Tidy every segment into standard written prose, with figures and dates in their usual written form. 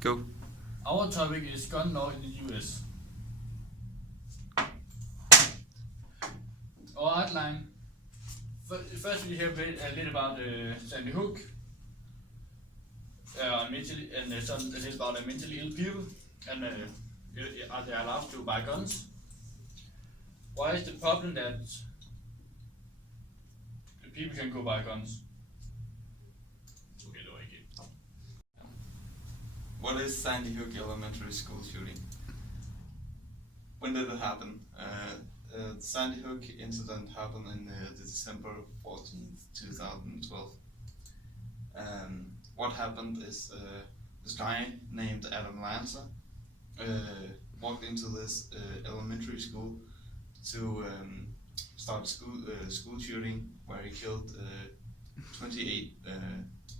Go. Our topic is gun law in the US. Our outline. First, we hear a little about Sandy Hook, and a little about mentally ill people, and are they allowed to buy guns? Why is the problem that the people can go buy guns? What is Sandy Hook Elementary School shooting? When did it happen? The Sandy Hook incident happened in December 14th, 2012. What happened is this guy named Adam Lanza walked into this elementary school to start school shooting, where he killed 28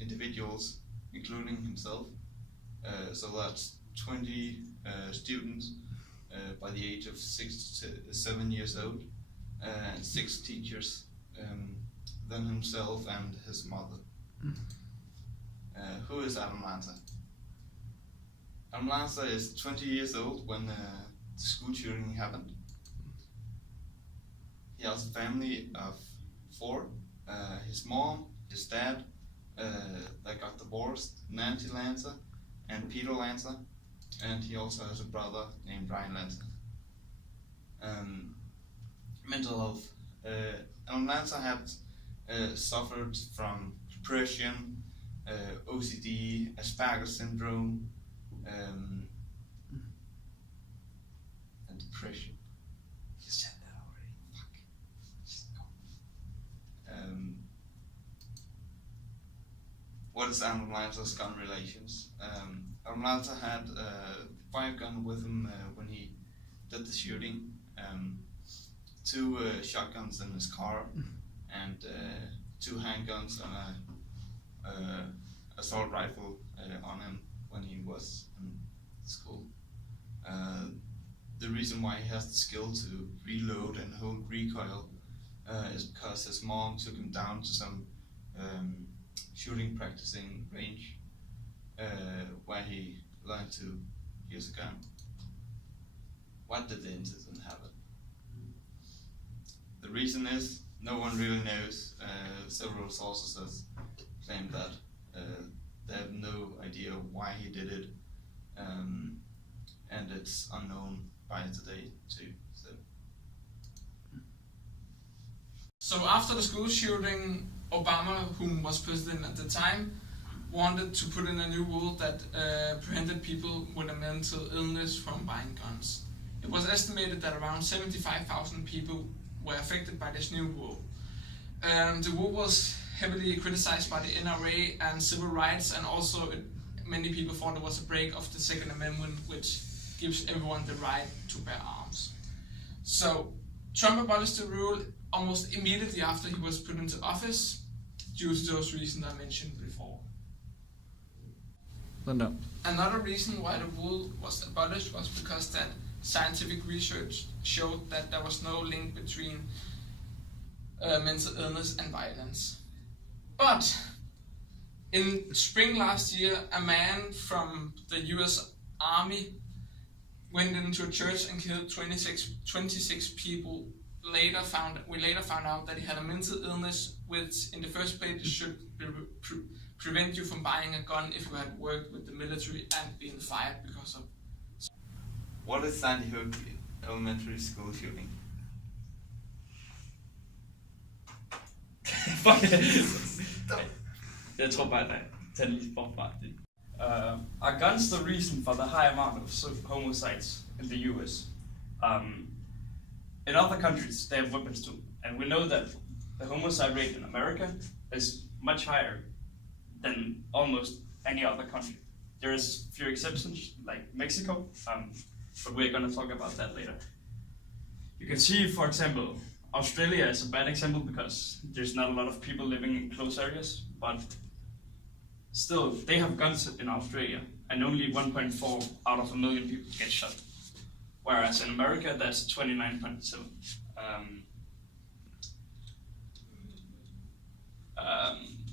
individuals, including himself. So that's 20 students by the age of 6 to 7 years old, and 6 teachers, then himself and his mother. Who is Adam Lanza? Adam Lanza is 20 years old when the school shooting happened. He has a family of 4, his mom, his dad, that got divorced, Nancy Lanza, and Peter Lanza, and he also has a brother named Brian Lanza. Mental health. Adam Lanza had suffered from depression, OCD, Asperger's syndrome, and depression. You said that already. Fuck. Just go. What is Adam Lanza's gun relations? Adam Lanza had a fire gun with him when he did the shooting, 2 shotguns in his car, and 2 handguns and a assault rifle on him when he was in school. The reason why he has the skill to reload and hold recoil is because his mom took him down to some shooting practicing range where he learned to use a gun. What did the incident happen? The reason is no one really knows. Several sources have claimed that they have no idea why he did it, and it's unknown by today too. So after the school shooting, Obama, whom was president at the time, wanted to put in a new rule that prevented people with a mental illness from buying guns. It was estimated that around 75,000 people were affected by this new rule. The rule was heavily criticized by the NRA and civil rights, and also many people thought it was a break of the Second Amendment, which gives everyone the right to bear arms. So Trump abolished the rule almost immediately after he was put into office, due to those reasons I mentioned before. Another reason why the rule was abolished was because that scientific research showed that there was no link between mental illness and violence. But in spring last year, a man from the US Army went into a church and killed 26 people. We later found out that he had a mental illness, which in the first place should prevent you from buying a gun if you had worked with the military and been fired because of. What is Sandy Hook Elementary School shooting? Jeg tror bare, nej. Tag lige forfra det. Are guns the reason for the high amount of homicides in the US? In other countries, they have weapons too, and we know that the homicide rate in America is much higher than almost any other country. There is few exceptions, like Mexico, but we're going to talk about that later. You can see, for example, Australia is a bad example because there's not a lot of people living in close areas, but still, they have guns in Australia, and only 1.4 out of a million people get shot. Whereas in America, that's 29.7.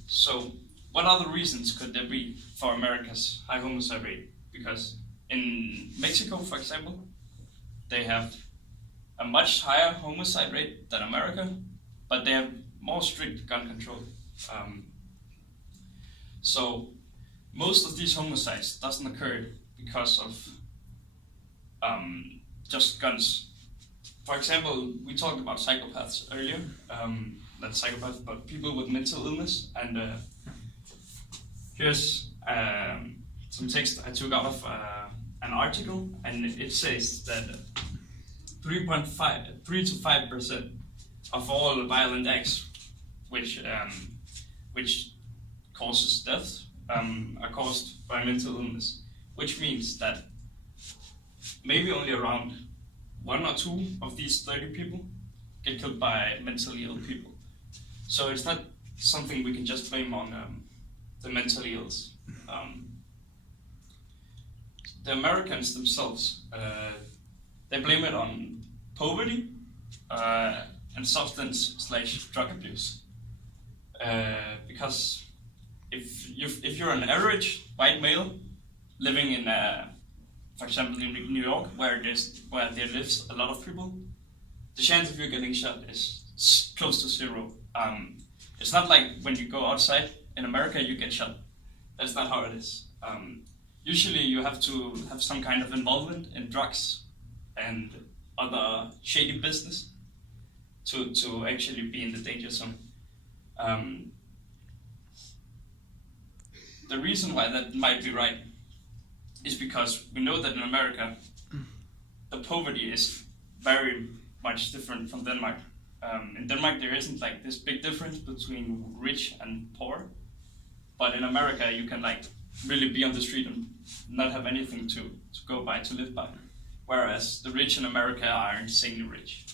So, what other reasons could there be for America's high homicide rate? because in Mexico, for example, they have a much higher homicide rate than America, but they have more strict gun control. So most of these homicides doesn't occur because of just guns. For example, we talked about psychopaths earlier. Not psychopaths, but people with mental illness. And here's some text I took out of an article, and it says that 3 to 5% of all violent acts, which causes death, are caused by mental illness, which means that maybe only around 1 or 2 of these 30 people get killed by mentally ill people. So it's not something we can just blame on the mentally ills. The Americans themselves, they blame it on poverty and substance/drug abuse. Because if you're an average white male living in, for example, in New York, where there lives a lot of people, the chance of you getting shot is close to 0. It's not like when you go outside in America you get shot. That's not how it is. Usually you have to have some kind of involvement in drugs and other shady business to actually be in the danger zone. The reason why that might be right is because we know that in America the poverty is very much different from Denmark. In Denmark there isn't like this big difference between rich and poor, but in America you can like really be on the street and not have anything to go by, to live by, whereas the rich in America are insanely rich.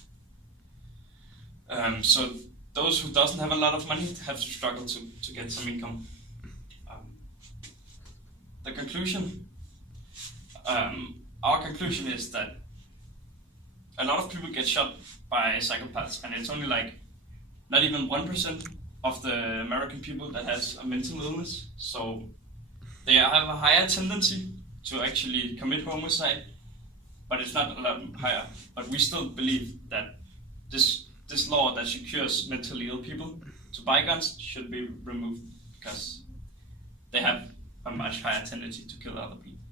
So those who doesn't have a lot of money have to struggle to get some income. The conclusion, our conclusion is that a lot of people get shot by psychopaths, and it's only like not even 1% of the American people that has a mental illness. So they have a higher tendency to actually commit homicide, but it's not a lot higher. But we still believe that this law that secures mentally ill people to buy guns should be removed because they have a much higher tendency to kill other people.